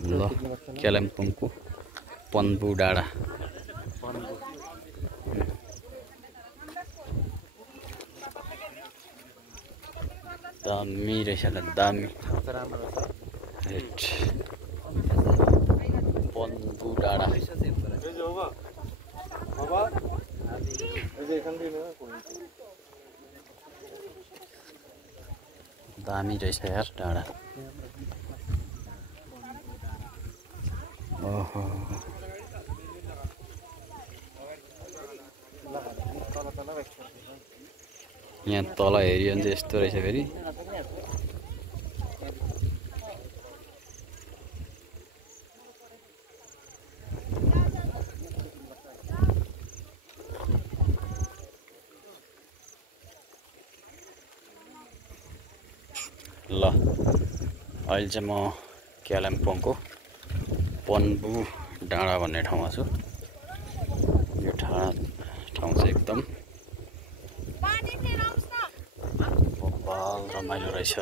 ल कालिम्पोङको पन्बु डाँडा दामी रहेछ त दामी पन्बु डाँडा दामी रहेछ यार डाँडा ओहो यहाँ तल हेरियो भने चाहिँ यस्तो रहेछ फेरि ल अहिले चाहिँ म कालिम्पोङको पन्बु डाँडा भन्ने ठाउँमा छु यो ठाउँ चाहिँ एकदम बब्बाल रमाइलो रहेछ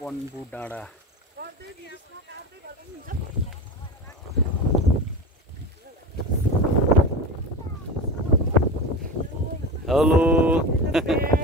पन्बु डाँडा हेलो